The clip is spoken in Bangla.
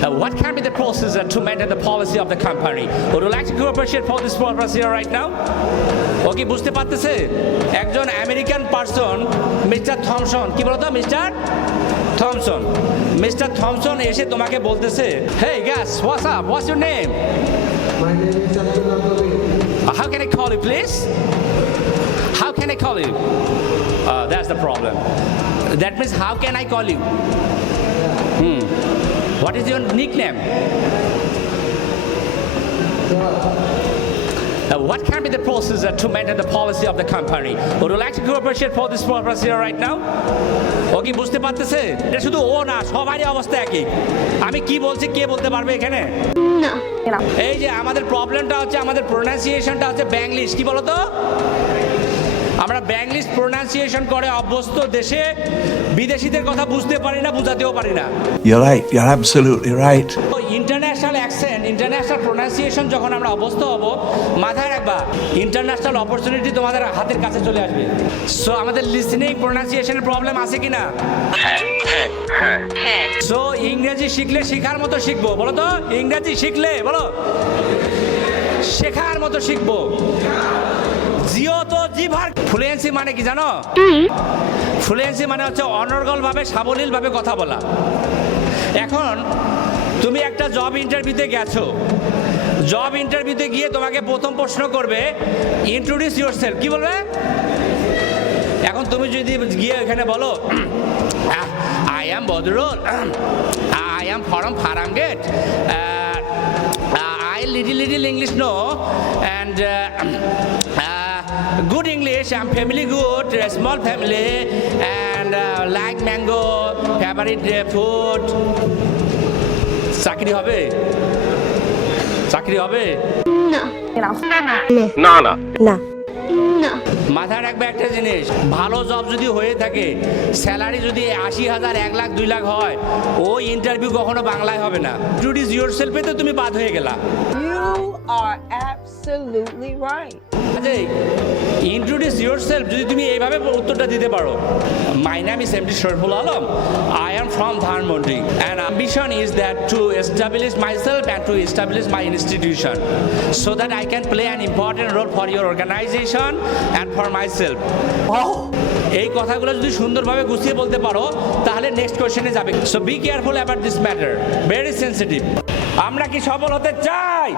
What can be the procedure to maintain the policy of the company? Would you like to cooperate for this purpose here right now? ওকে বুঝতে পারতেছে একজন আমেরিকান পারসন মিস্টার থমসন কি বলতো মিস্টার থমসন এসে তোমাকে বলতেছে hey guys what's up what's your name My name is Abdullah Kabir. how can I call you please how can I call you that's the problem that means how can I call you what is your nickname what can be the procedure to maintain the policy of the company? Would you like to cooperate for this purpose here right now? ওকে বুঝতে পারতেছে এটা শুধু ও না সবারই অবস্থা একই আমি কি বলছি কে বলতে পারবে এখানে না এই যে আমাদের প্রবলেমটা হচ্ছে আমাদের প্রোনাউন্সিয়েশনটা হচ্ছে ব্যাংলিশ কি বলতো আমরা ব্যাংলিশ প্রোনাউন্সিয়েশন করে অভ্যস্ত দেশে বিদেশিদের কথা বুঝতে পারি না বুঝাতেও পারি না You're right. You're absolutely right. International accent international pronunciation যখন আমরা অভ্যস্ত হব মাথায় রাখবা ইন্টারন্যাশনাল অপরচুনিটি তোমাদের হাতের কাছে চলে আসবে সো আমাদের লিসনিং প্রোনাউন্সিয়েশনের প্রবলেম আছে কি না সো ইংরেজি শিখলে শেখার মতো শিখবো বলো তো ইংরেজি শিখলে বলো শেখার মতো শিখবো জিও তো জিভার ফ্লুয়েন্সি মানে কি জানো ফ্লুয়েন্সি মানে হচ্ছে অনর্গলভাবে সাবলীলভাবে কথা বলা এখন তুমি একটা জব ইন্টারভিউতে গেছো জব ইন্টারভিউতে গিয়ে তোমাকে প্রথম প্রশ্ন করবে ইন্ট্রোডিউস ইয়োরসেলফ কি বলবে এখন তুমি যদি গিয়ে এখানে বলো I am Badrul I am from Farmgate I little English know and good English I'm family good small family and like mango favorite food চাকরি হবে না না না না না মাথায় রাখবে একটা জিনিস ভালো জব যদি হয়ে থাকে স্যালারি যদি ৮০,০০০ ১ লাখ ২ লাখ হয় ওই ইন্টারভিউ কখনো বাংলায় হবে না ইন্ট্রোডিউস ইয়োরসেলফে তো তুমি বাদ হয়ে গেলা You are absolutely right. Introduce yourself যদি তুমি এইভাবে উত্তরটা দিতে পারো my name is MD Shariful Alam I am from Dhanmondi and ambition is that to establish myself and to establish my institution so that I can play an important role for your organization and for myself এই কথাগুলো যদি সুন্দরভাবে গুছিয়ে বলতে পারো তাহলে নেক্সট কোশ্চেনে যাবে so be careful about this matter very sensitive আমরা কি সফল হতে চাই